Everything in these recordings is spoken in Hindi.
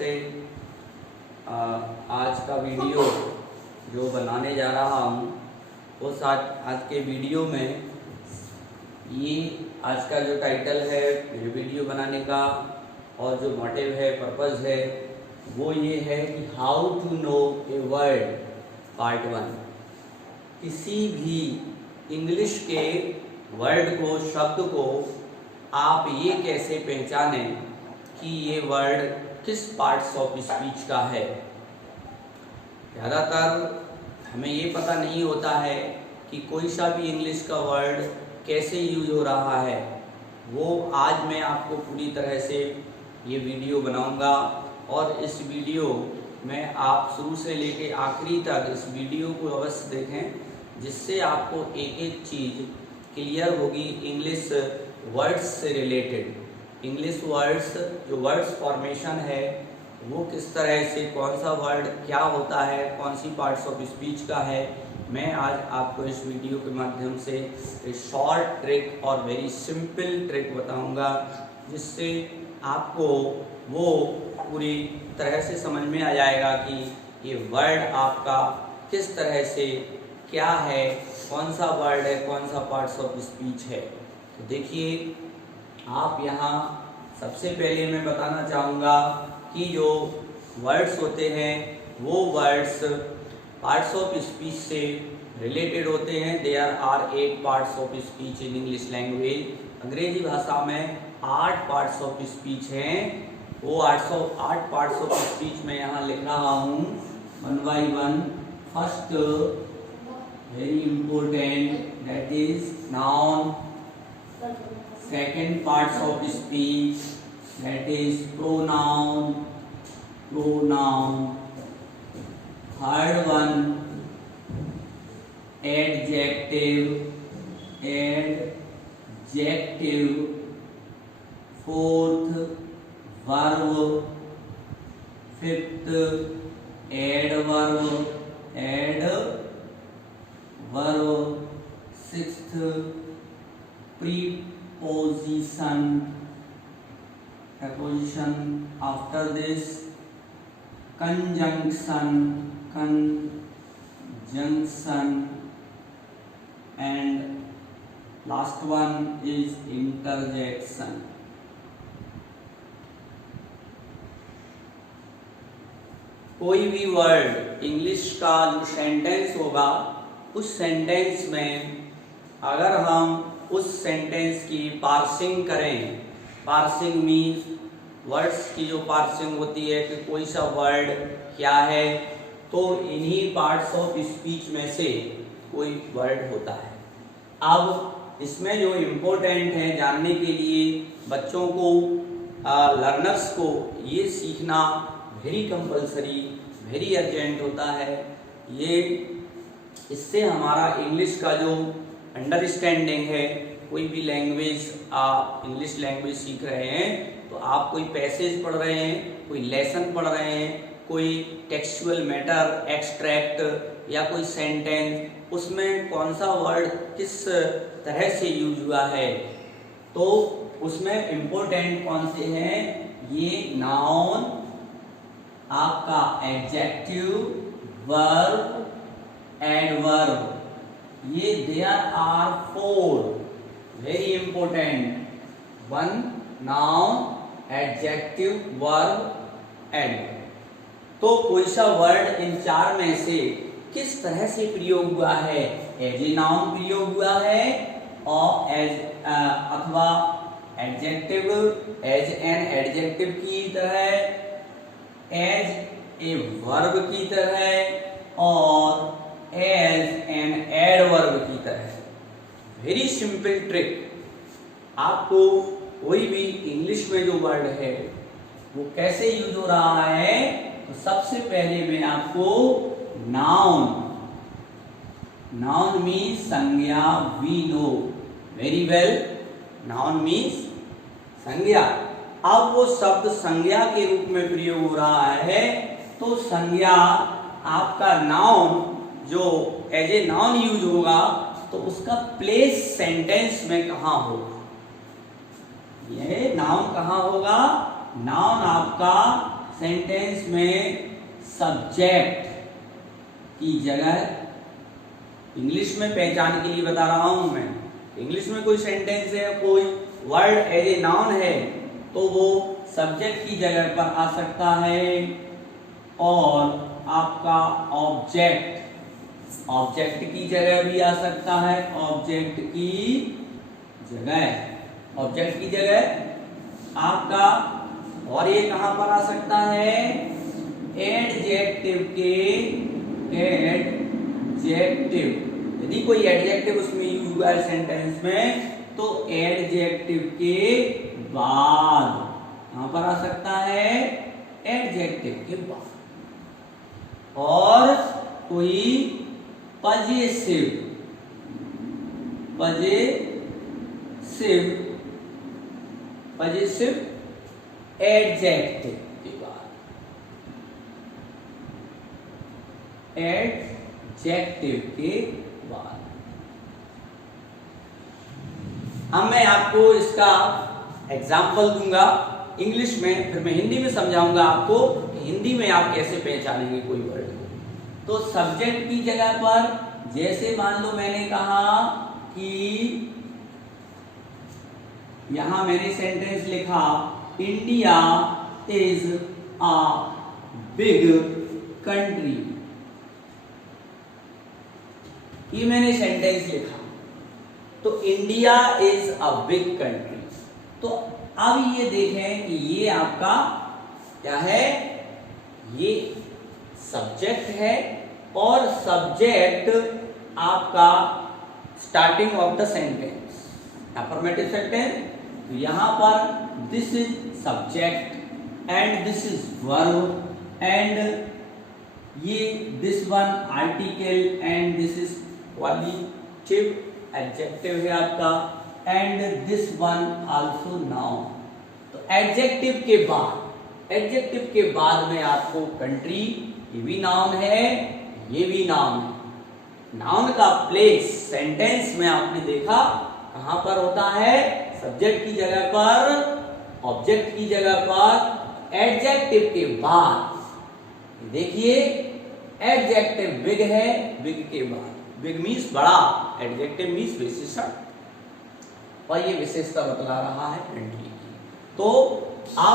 नमस्ते। आज का वीडियो जो बनाने जा रहा हूँ उस आज के वीडियो में ये आज का जो टाइटल है मेरे वीडियो बनाने का और जो मोटिव है, पर्पज़ है, वो ये है कि how to know a word part 1। किसी भी इंग्लिश के वर्ड को, शब्द को आप ये कैसे पहचानें कि ये वर्ड किस पार्ट्स ऑफ स्पीच का है। ज़्यादातर हमें ये पता नहीं होता है कि कोई सा भी इंग्लिश का वर्ड कैसे यूज हो रहा है। वो आज मैं आपको पूरी तरह से ये वीडियो बनाऊंगा और इस वीडियो में आप शुरू से लेके आखिरी तक इस वीडियो को अवश्य देखें, जिससे आपको एक एक चीज़ क्लियर होगी इंग्लिश वर्ड्स से रिलेटेड। इंग्लिश वर्ड्स जो वर्ड्स फॉर्मेशन है वो किस तरह से, कौन सा वर्ड क्या होता है, कौन सी पार्ट्स ऑफ स्पीच का है, मैं आज आपको इस वीडियो के माध्यम से एक शॉर्ट ट्रिक और वेरी सिंपल ट्रिक बताऊंगा, जिससे आपको वो पूरी तरह से समझ में आ जाएगा कि ये वर्ड आपका किस तरह से क्या है, कौन सा वर्ड है, कौन सा पार्ट्स ऑफ स्पीच है। तो देखिए, आप यहाँ सबसे पहले मैं बताना चाहूँगा कि जो वर्ड्स होते हैं वो वर्ड्स पार्ट्स ऑफ स्पीच से रिलेटेड होते हैं। There are 8 parts of speech in English language. अंग्रेजी भाषा में 8 पार्ट्स ऑफ स्पीच हैं। वो 8 पार्ट्स ऑफ स्पीच में यहाँ लिख रहा हूँ 1 by 1। First very important, that is noun. Second parts of speech, that is pronoun. Third one, adjective. Fourth, verb. Fifth, adverb. Sixth, preposition. After this, conjunction, and last one is interjection. कोई भी वर्ड इंग्लिश का जो सेंटेंस होगा, उस सेंटेंस में अगर हम उस सेंटेंस की पार्सिंग करें, पार्सिंग मीन्स वर्ड्स की जो पार्सिंग होती है कि कोई सा वर्ड क्या है, तो इन्हीं पार्ट्स ऑफ स्पीच में से कोई वर्ड होता है। अब इसमें जो इम्पोर्टेंट है जानने के लिए बच्चों को, लर्नर्स को ये सीखना वेरी कंपलसरी, वेरी अर्जेंट होता है। ये इससे हमारा इंग्लिश का जो अंडरस्टैंडिंग है, कोई भी लैंग्वेज आप इंग्लिश लैंग्वेज सीख रहे हैं तो आप कोई पैसेज पढ़ रहे हैं, कोई लेसन पढ़ रहे हैं, कोई टेक्सचुअल मैटर, एक्सट्रैक्ट या कोई सेंटेंस, उसमें कौन सा वर्ड किस तरह से यूज हुआ है, तो उसमें इम्पोर्टेंट कौन से हैं, ये नाउन, आपका एडजेक्टिव, वर्ब, एडवर्ब, ये there are 4 very important. 1 noun, adjective, verb, adverb. तो कोई सा वर्ड इन 4 में से किस तरह से प्रयोग हुआ है, एज ए नाउन प्रयोग हुआ है और एज अथवा एडजेक्टिव, एज एन एडजेक्टिव की तरह, एज ए वर्ब की तरह और एज एन एडवर्ब की तरह। Very simple trick. आपको कोई भी इंग्लिश में जो वर्ड है वो कैसे यूज हो रहा है, तो सबसे पहले मैं आपको नाउन मीन्स संज्ञा, we know very well, noun means संज्ञा। अब वो शब्द संज्ञा के रूप में प्रयोग हो रहा है, तो संज्ञा आपका नाउन जो एज ए नाउन यूज होगा तो उसका प्लेस सेंटेंस में कहाँ होगा, यह नाउन कहाँ होगा, नाउन आपका सेंटेंस में सब्जेक्ट की जगह, इंग्लिश में पहचान के लिए बता रहा हूं मैं, इंग्लिश में कोई सेंटेंस है, कोई वर्ड एज ए नाउन है तो वो सब्जेक्ट की जगह पर आ सकता है, और आपका ऑब्जेक्ट की जगह भी आ सकता है, ऑब्जेक्ट की जगह आपका, और ये कहां पर आ सकता है, एडजेक्टिव, यदि कोई एडजेक्टिव उसमें यूज हुआ है सेंटेंस में तो एडजेक्टिव के बाद कहां पर आ सकता है, एडजेक्टिव के बाद, और कोई पजेसिव एडजेक्टिव के बाद, एडजेक्टिव के बाद। अब मैं आपको इसका एग्जाम्पल दूंगा इंग्लिश में, फिर मैं हिंदी में समझाऊंगा आपको कि हिंदी में आप कैसे पहचानेंगे कोई वर्ड को। तो सब्जेक्ट की जगह पर जैसे मान लो मैंने कहा कि यहां मैंने सेंटेंस लिखा, India is a big country, ये मैंने सेंटेंस लिखा, तो India is a big country. तो अब ये देखें कि ये आपका क्या है, ये सब्जेक्ट है, और सब्जेक्ट आपका starting of the sentence, affirmative sentence, तो यहां पर this is subject and this is verb, and ये this one article and this is qualitative adjective है आपका, and this one also noun. तो एडजेक्टिव के बाद में आपको कंट्री, ये भी नाउन है, ये भी नाउन है। नाउन का प्लेस सेंटेंस में आपने देखा कहां पर होता है, सब्जेक्ट की जगह पर, ऑब्जेक्ट की जगह पर, एडजेक्टिव के बाद। देखिए एडजेक्टिव बिग है, बिग के बाद, बिग मीन्स बड़ा, एडजेक्टिव मीन्स विशेषण, और ये विशेषता बतला रहा है कंट्री की। तो अब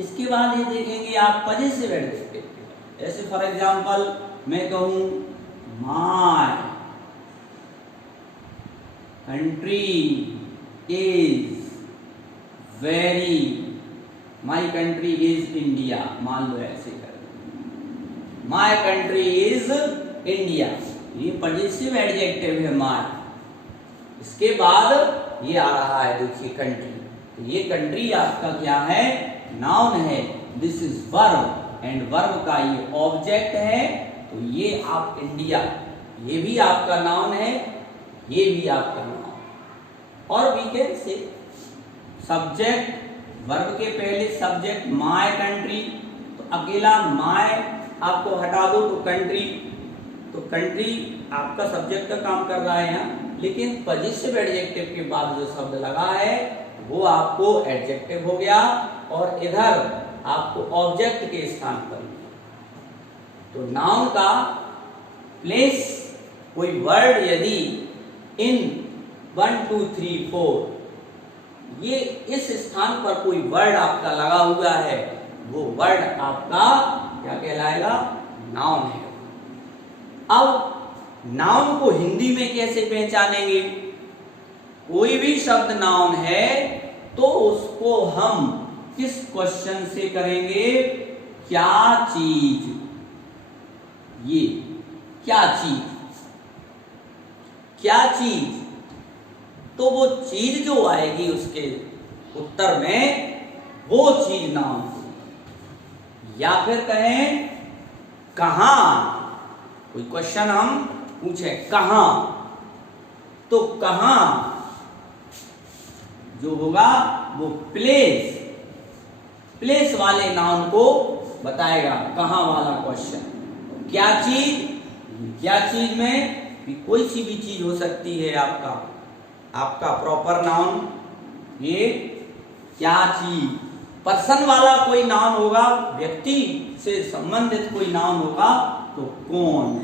इसके बाद ये देखेंगे आप पजेसिव एडजेक्टिव, जैसे फॉर एग्जांपल मैं कहूं my country is very, my country is India, मान लो ऐसे कर, माय कंट्री इज इंडिया, ये पजेसिव एडजेक्टिव है माय। इसके बाद ये आ रहा है देखिए कंट्री, तो ये कंट्री आपका क्या है, नाउन है, this is verb, and verb का ये ऑब्जेक्ट है, तो ये आप इंडिया, ये भी आपका नाउन है, ये भी आपका नाउन। और we can say subject, verb के पहले सब्जेक्ट माय कंट्री, तो अकेला माय आपको हटा दो तो कंट्री, तो कंट्री आपका सब्जेक्ट का काम कर रहा है यहाँ, लेकिन पजेसिव एडजेक्टिव के बाद जो शब्द लगा है वो आपको एडजेक्टिव हो गया, और इधर आपको ऑब्जेक्ट के स्थान पर। तो नाउन का प्लेस, कोई वर्ड यदि इन 1 2 3 4 ये इस स्थान पर कोई वर्ड आपका लगा हुआ है, वो वर्ड आपका क्या कहलाएगा, नाउन है। अब नाउन को हिंदी में कैसे पहचानेंगे, कोई भी शब्द नाउन है तो उसको हम किस क्वेश्चन से करेंगे, क्या चीज, ये क्या चीज, तो वो चीज जो आएगी उसके उत्तर में वो चीज नाउन, या फिर कहें कहां, कोई क्वेश्चन हम पूछे कहां, तो कहां जो होगा वो प्लेस वाले नाउन को बताएगा, कहां वाला क्वेश्चन। क्या चीज में भी कोई सी भी चीज हो सकती है, आपका प्रॉपर नाउन ये क्या चीज, पर्सन वाला कोई नाउन होगा, व्यक्ति से संबंधित कोई नाउन होगा तो कौन,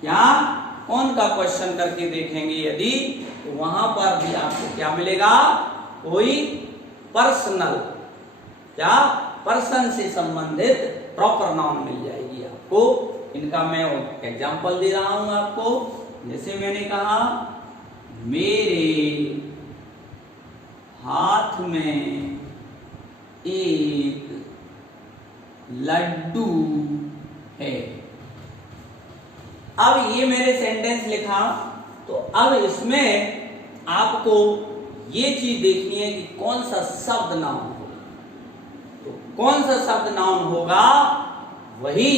क्या कौन का क्वेश्चन करके देखेंगे यदि, तो वहां पर भी आपको क्या मिलेगा, कोई पर्सनल, क्या पर्सन से संबंधित प्रॉपर नाउन मिल जाएगी आपको। इनका मैं एग्जांपल दे रहा हूं आपको। जैसे मैंने कहा मेरे हाथ में एक लड्डू है। अब ये मैंने सेंटेंस लिखा, तो अब इसमें आपको ये चीज देखनी है कि कौन सा शब्द नाउन होगा। तो कौन सा शब्द नाउन होगा, वही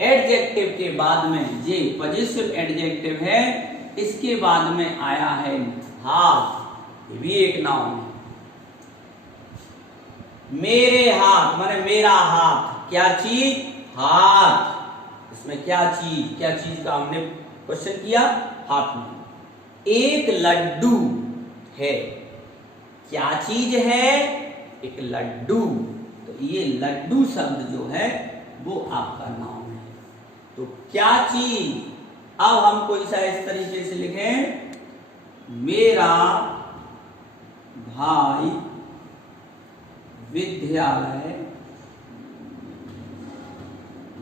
एडजेक्टिव के बाद में, ये पॉजिटिव एडजेक्टिव है, इसके बाद में आया है हाथ, ये भी एक नाउन है। मेरे हाथ माने मेरा हाथ, क्या चीज, हाथ। इसमें क्या चीज का हमने क्वेश्चन किया, हाथ में एक लड्डू है, क्या चीज है, एक लड्डू। तो ये लड्डू शब्द जो है वो आपका नाउन है। तो क्या चीज, अब हम कोई सा इस तरीके से लिखें, मेरा भाई विद्यालय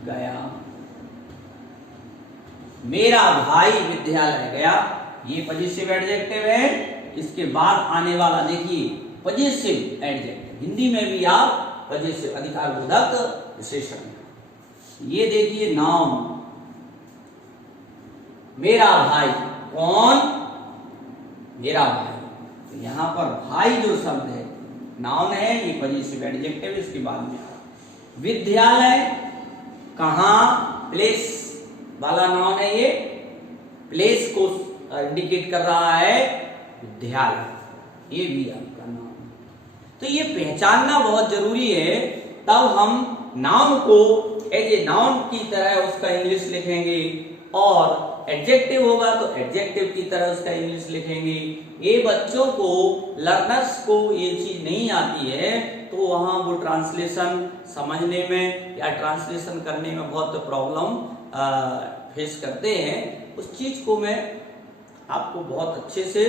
गया, मेरा भाई विद्यालय गया, ये पॉजिटिव एडजेक्टिव है। इसके बाद आने वाला देखिए पॉजिटिव एडजेक्टिव, हिंदी में भी आप पॉजिटिव अधिकारबोधक विशेषण, ये देखिए नाउन, मेरा भाई, कौन, मेरा भाई। तो यहां पर भाई जो शब्द है नाउन है, ये पॉजिटिव एडजेक्टिव, इसके बाद में विद्यालय, कहां, प्लेस वाला नाउन है, ये प्लेस को इंडिकेट कर रहा है, विद्यालय, ये भी आपका नाउन है। तो ये पहचानना बहुत जरूरी है, तब हम नाउन को एज ए नाउन की तरह उसका इंग्लिश लिखेंगे, और एडजेक्टिव होगा तो एडजेक्टिव की तरह उसका इंग्लिश लिखेंगे। ये बच्चों को, लर्नर्स को ये चीज नहीं आती है, तो वहां वो ट्रांसलेशन समझने में या ट्रांसलेशन करने में बहुत प्रॉब्लम फेस करते हैं। उस चीज को मैं आपको बहुत अच्छे से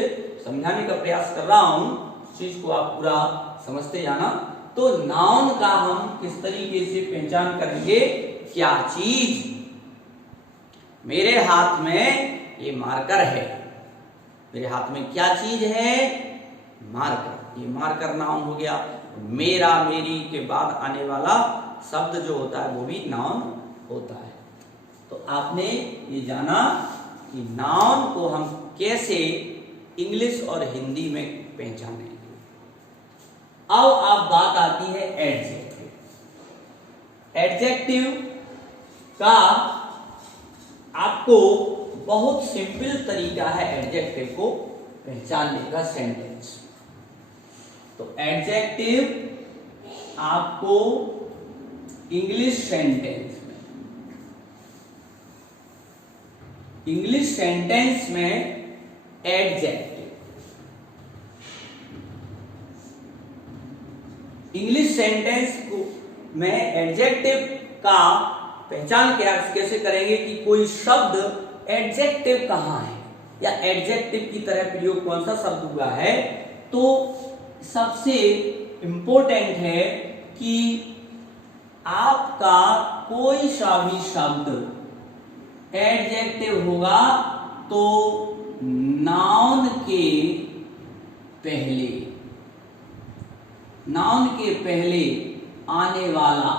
समझाने का प्रयास कर रहा हूं, उस चीज को आप पूरा समझते जाना। तो नाउन का हम किस तरीके से पहचान करेंगे, क्या चीज, मेरे हाथ में ये मार्कर है, मेरे हाथ में क्या चीज है, मार्कर, ये मार्कर नाउन हो गया। मेरा, मेरी के बाद आने वाला शब्द जो होता है वो भी नाउन होता है। तो आपने ये जाना कि नाउन को हम कैसे इंग्लिश और हिंदी में पहचानेंगे। अब बात आती है एडजेक्टिव। एडजेक्टिव का आपको बहुत सिंपल तरीका है एडजेक्टिव को पहचानने का सेंटेंस। तो एडजेक्टिव आपको इंग्लिश सेंटेंस में एडजेक्टिव, इंग्लिश सेंटेंस को में एडजेक्टिव का पहचान कैसे करेंगे कि कोई शब्द एडजेक्टिव कहाँ है या एडजेक्टिव की तरह प्रयोग कौन सा शब्द हुआ है। तो सबसे इंपॉर्टेंट है कि आपका कोई सा भी शब्द एडजेक्टिव होगा तो नाउन के पहले आने वाला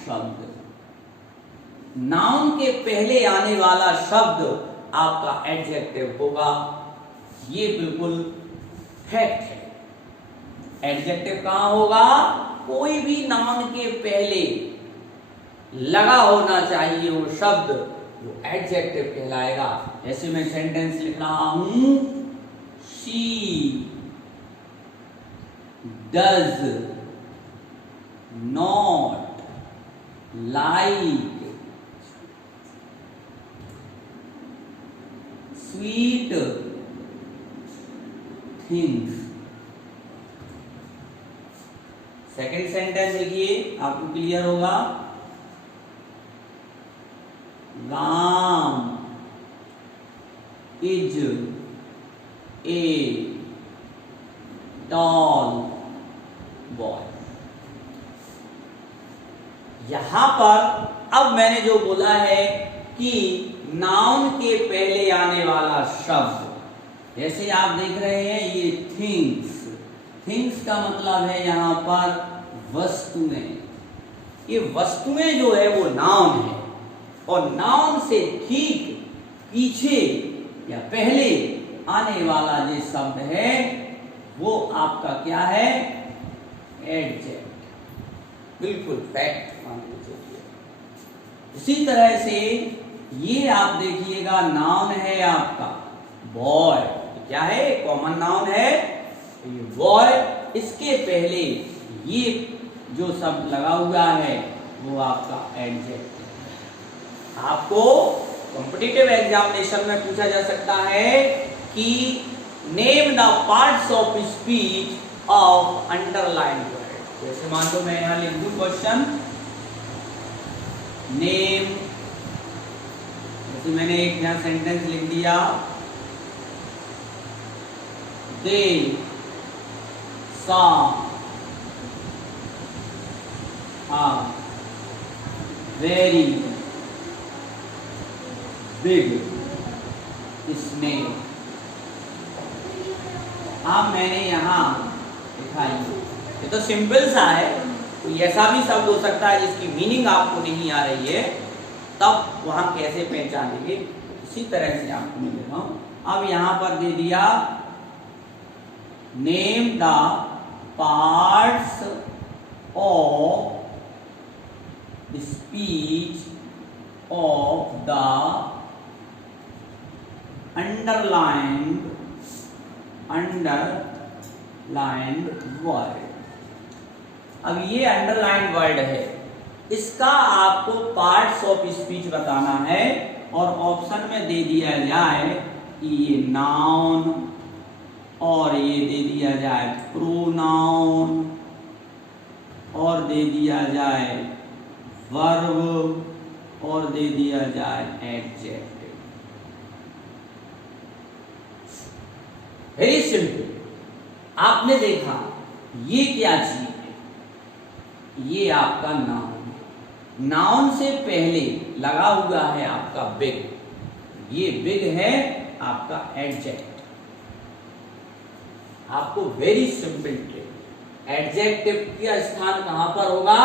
शब्द, नाउन के पहले आने वाला शब्द आपका एडजेक्टिव होगा। ये बिल्कुल फैक्ट है। एडजेक्टिव कहां होगा, कोई भी नाउन के पहले लगा होना चाहिए वो शब्द, वो एडजेक्टिव कहलाएगा। जैसे मैं सेंटेंस लिख रहा हूं, she does not like sweet things. Second sentence देखिए आपको क्लियर होगा, Ram is a tall boy. यहां पर अब मैंने जो बोला है कि नाउन के पहले आने वाला शब्द, जैसे आप देख रहे हैं ये थिंग्स, थिंग्स का मतलब है यहां पर वस्तुएं। ये वस्तुएं जो है वो नाउन है, और नाउन से ठीक पीछे या पहले आने वाला जो शब्द है वो आपका क्या है, एडजेक्ट। बिल्कुल फैक्ट मान लीजिए। इसी तरह से ये आप देखिएगा नाउन है आपका बॉय, क्या है, कॉमन नाउन है ये बॉय। इसके पहले ये जो शब्द लगा हुआ है वो आपका एडजेक्ट है। आपको कॉम्पिटिटिव एग्जामिनेशन में पूछा जा सकता है कि name the parts of speech of underlined word. जैसे मान लो मैं यहां लिख दूं क्वेश्चन, नेम, जैसे मैंने एक यहां सेंटेंस लिख दिया, दे सा वेरी बिग स्नेक। अब मैंने यहां दिखाई, ये तो सिंपल सा है, तो ऐसा भी शब्द हो सकता है जिसकी मीनिंग आपको नहीं आ रही है, तब वहां कैसे पहचानेंगे, इसी तरह से आपको मैं दे रहा हूं। अब यहां पर दे दिया name the parts of speech of the underlined word. अब ये अंडरलाइंड वर्ड है, इसका आपको पार्ट्स ऑफ स्पीच बताना है, और ऑप्शन में दे दिया जाए कि ये नाउन, और ये दे दिया जाए प्रोनाउन, और दे दिया जाए वर्ब, और दे दिया जाए एडजेक्टिव। Very simple. आपने देखा ये क्या चीज है, ये आपका नाउन है। नाउन से पहले लगा हुआ है आपका बिग, ये बिग है आपका एडजेक्ट। आपको वेरी सिंपल ट्रिक, एडजेक्टिव का स्थान कहां पर होगा,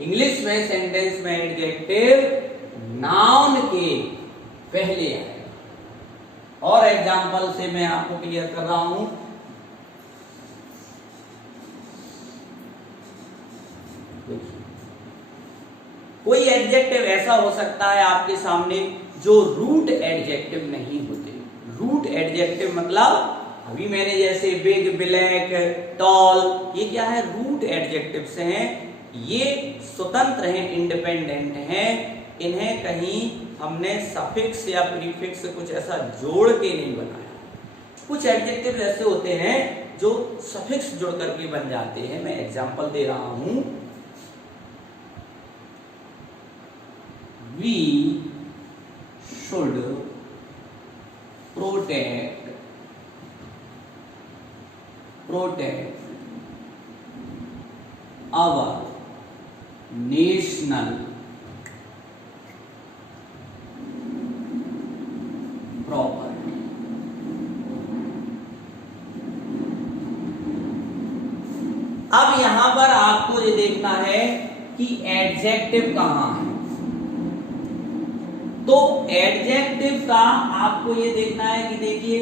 इंग्लिश में सेंटेंस में एडजेक्टिव नाउन के पहले आएगा। और एग्जांपल से मैं आपको क्लियर कर रहा हूं, कोई एडजेक्टिव ऐसा हो सकता है आपके सामने जो रूट एडजेक्टिव नहीं होते। रूट एडजेक्टिव मतलब अभी मैंने जैसे बिग, ब्लैक, टॉल, ये क्या है, रूट एडजेक्टिव से हैं। ये स्वतंत्र हैं, इंडिपेंडेंट हैं, इन्हें कहीं हमने सफिक्स या प्रीफिक्स कुछ ऐसा जोड़ के नहीं बनाया। कुछ एडजेक्टिव ऐसे होते हैं जो सफिक्स जोड़ करके बन जाते हैं। मैं एग्जांपल दे रहा हूं, we should protect our national property. अब यहां पर आपको ये देखना है कि एडजेक्टिव कहां है। तो एडजेक्टिव का आपको ये देखना है कि देखिए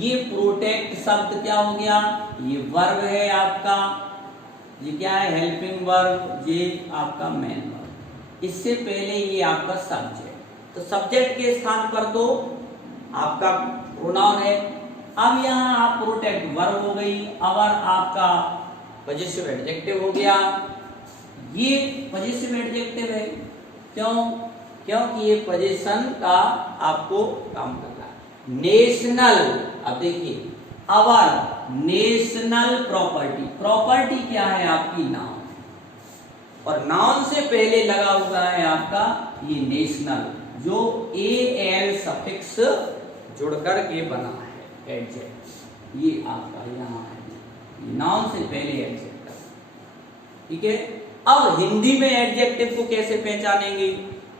ये प्रोटेक्ट शब्द क्या हो गया, ये वर्ब है आपका, ये क्या है, हेल्पिंग वर्ब, ये आपका मेन वर्ब। इससे पहले ये आपका सब्जेक्ट, तो सब्जेक्ट के स्थान पर तो आपका प्रोनाउन है। अब यहाँ आप प्रोटेक्ट वर्ब हो गई, अवर आपका पजेसिव एडजेक्टिव हो गया। ये पजेसिव एडजेक्टिव है, क्यों, क्योंकि ये पोजीशन का आपको काम कर रहा है। नेशनल, अब देखिए अवर नेशनल प्रॉपर्टी। प्रॉपर्टी क्या है आपकी? नाउन। और नाउन से पहले लगा हुआ है आपका ये नेशनल, जो एल सफिक्स जुड़कर के बना है एडजेक्ट। ये आपका यहाँ है, नाउन से पहले एडजेक्ट। ठीक है। अब हिंदी में एडजेक्टिव को कैसे पहचानेंगे?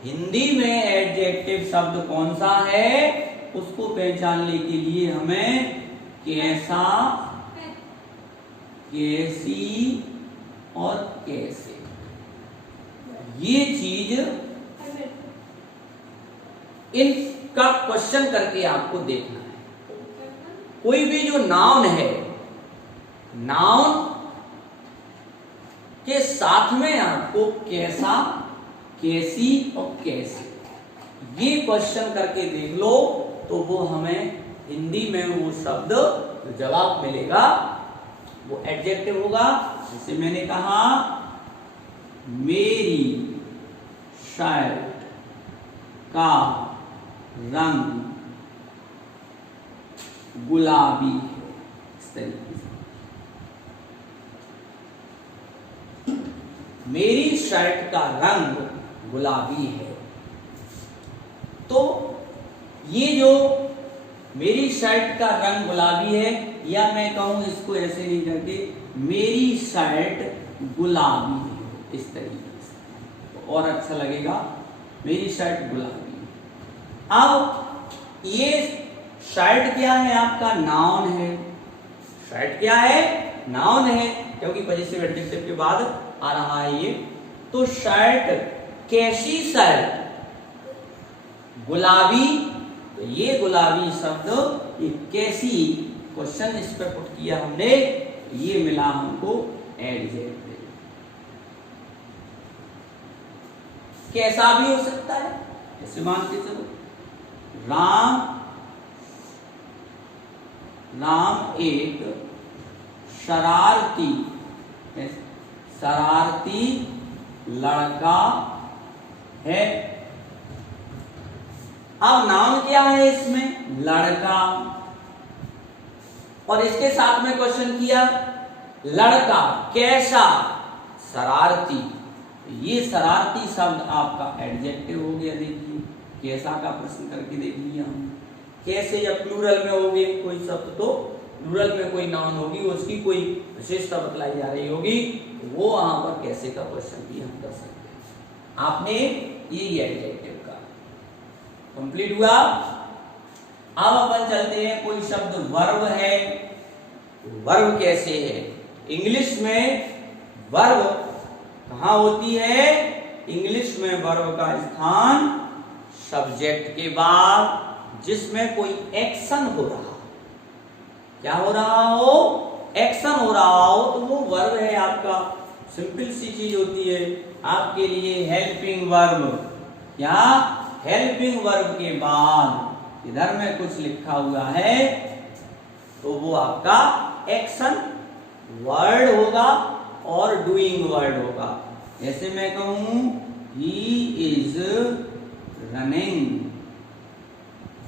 हिंदी में एडजेक्टिव शब्द कौन सा है उसको पहचानने के लिए हमें कैसा, कैसी और कैसे, ये चीज इनका क्वेश्चन करके आपको देखना है। कोई भी जो नाउन है, नाउन के साथ में आपको कैसा, कैसी और कैसे, ये क्वेश्चन करके देख लो तो वो हमें हिंदी में वो शब्द जो जवाब मिलेगा वो एडजेक्टिव होगा। जैसे मैंने कहा मेरी शर्ट का रंग गुलाबी है, इस तरीके से। मेरी शर्ट का रंग गुलाबी है, तो ये जो मेरी शर्ट का रंग गुलाबी है, या मैं कहूं इसको ऐसे नहीं करके मेरी शर्ट गुलाबी है, इस तरीके से तो और अच्छा लगेगा, मेरी शर्ट गुलाबी है। अब ये शर्ट क्या है आपका? नाउन है। शर्ट क्या है? नाउन है, क्योंकि पॉजिटिव एडजेक्टिव के बाद आ रहा है ये। तो शर्ट, कैसी शर्ट? गुलाबी। तो ये गुलाबी शब्द, ये कैसी, क्वेश्चन इस पर पुट किया हमने, ये मिला हमको एडजेक्टिव। कैसा भी हो सकता है, जैसे मान के चलो राम एक शरारती लड़का है। अब नाउन क्या है इसमें? लड़का। और इसके साथ में क्वेश्चन किया लड़का कैसा? शरारती। ये शरारती शब्द आपका एडजेक्टिव हो गया। देखिए कैसा का प्रश्न करके देख लिया हम। कैसे जब प्लूरल में होगी कोई शब्द, तो प्लूरल में कोई नाउन होगी, उसकी कोई विशेषता बतलाई जा रही होगी, वो वहां पर कैसे का क्वेश्चन भी हम कर सकते हैं। आपने ये एडजेक्टिव का कंप्लीट हुआ। अब अपन चलते हैं, कोई शब्द वर्ब है। वर्ब कैसे है? इंग्लिश में वर्ब कहां होती है? इंग्लिश में वर्ब का स्थान सब्जेक्ट के बाद जिसमें कोई एक्शन हो रहा, क्या हो रहा हो? एक्शन हो रहा हो, तो वो वर्ब है आपका। सिंपल सी चीज होती है आपके लिए हेल्पिंग वर्ब। क्या? हेल्पिंग वर्ब के बाद इधर में कुछ लिखा हुआ है तो वो आपका एक्शन वर्ड होगा और डूइंग वर्ड होगा। जैसे मैं कहूं he is running,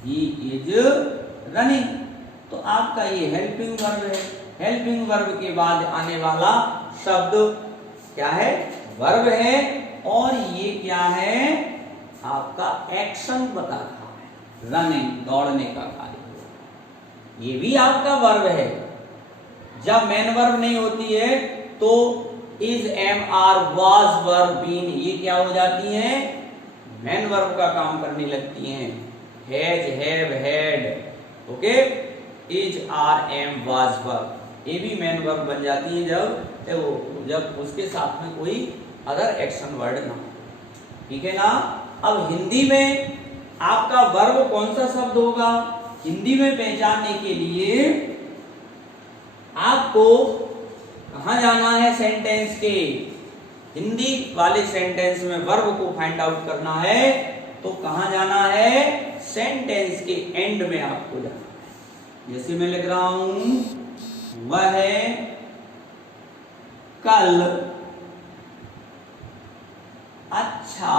he is running, तो आपका ये हेल्पिंग वर्ब है। हेल्पिंग वर्ब के बाद आने वाला शब्द क्या है? वर्ब है। और ये क्या है? आपका एक्शन बता रहा है, रनिंग, दौड़ने का कार्य, ये भी आपका वर्ब है। जब मेन वर्ब नहीं होती है तो is, am, are, was, verb, been, ये क्या हो जाती है? मेन वर्ब का काम करने लगती हैं। Has, have, had, okay, is, are, am, was, verb, ये भी मेन वर्ब बन जाती है जब उसके साथ में कोई अदर एक्शन वर्ड ना हो। ठीक है ना? अब हिंदी में आपका वर्ब कौन सा शब्द होगा? हिंदी में पहचानने के लिए आपको कहां जाना है? सेंटेंस के हिंदी वाले सेंटेंस में वर्ब को फाइंड आउट करना है तो कहां जाना है? सेंटेंस के एंड में आपको जाना है। जैसे मैं लिख रहा हूं वह कल अच्छा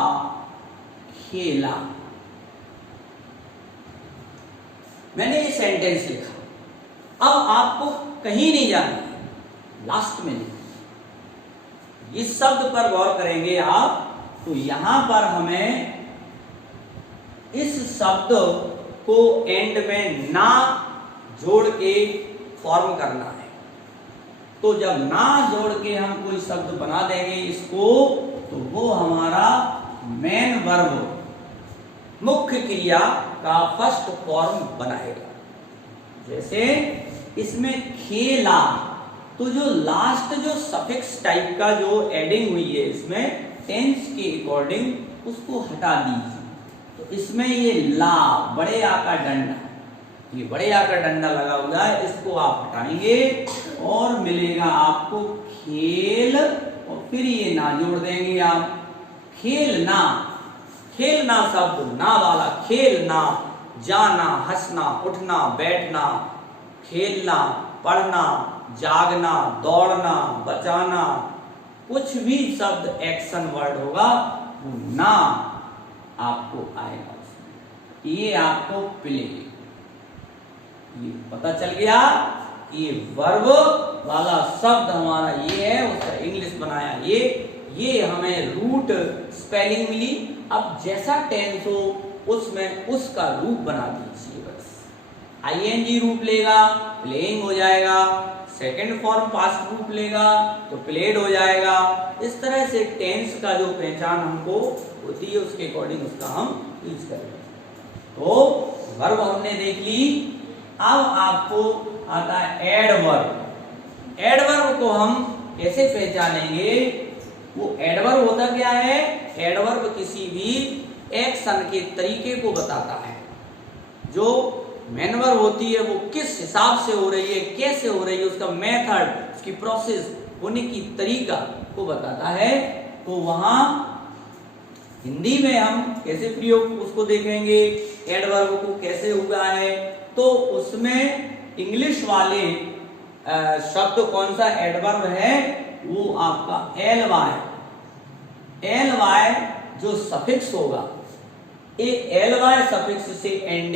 खेला, मैंने ये सेंटेंस लिखा। अब आपको कहीं नहीं जाना है, लास्ट में नहीं। इस शब्द पर गौर करेंगे आप तो यहां पर हमें इस शब्द को एंड में ना जोड़ के फॉर्म करना है। तो जब ना जोड़ के हम कोई शब्द बना देंगे इसको, तो वो हमारा मेन वर्ब, मुख्य क्रिया का फर्स्ट फॉर्म बनाएगा। जैसे इसमें खेला, तो जो लास्ट जो सफिक्स टाइप का जो एडिंग हुई है इसमें टेंस के अकॉर्डिंग, उसको हटा दीजिए। तो इसमें ये ला, बड़े आ का डंडा, ये बड़े आ का डंडा लगा हुआ है, इसको आप हटाएंगे और मिलेगा आपको खेल, और फिर ये ना जोड़ देंगे आप, खेलना। खेलना शब्द ना वाला, खेलना, जाना, हंसना, उठना, बैठना, खेलना, पढ़ना, जागना, दौड़ना, बचाना, कुछ भी शब्द एक्शन वर्ड होगा वो ना आपको आएगा उसमें। ये आपको प्ले, ये पता चल गया कि ये वर्ब वाला शब्द हमारा ये है, उसका इंग्लिश बनाया ये हमें रूट स्पेलिंग मिली। अब जैसा टेंस हो उसमें उसका रूप बना दीजिए बस। आईएनजी रूप लेगा, प्लेइंग हो जाएगा, सेकंड फॉर्म पास्ट रूप लेगा तो प्लेड हो जाएगा। इस तरह से टेंस का जो पहचान हमको होती है उसके अकॉर्डिंग उसका हम यूज करेंगे। तो वर्ब हमने देख ली। अब आपको आता है एडवर्ब। एडवर्ब को हम कैसे पहचानेंगे? वो एडवर्ब होता क्या है? एडवर्ब किसी भी एक्शन के तरीके को बताता है। जो मैनवर होती है वो किस हिसाब से हो रही है, कैसे हो रही है, उसका मेथड, उसकी प्रोसेस होने की तरीका को बताता है। तो वहां हिंदी में हम कैसे प्रयोग उसको देखेंगे, एडवर्ब को कैसे हुआ है, तो उसमें इंग्लिश वाले शब्द कौन सा एडवर्ब है? वो आपका एल वाई जो सफिक्स होगा, एल वाई सफिक्स से एंड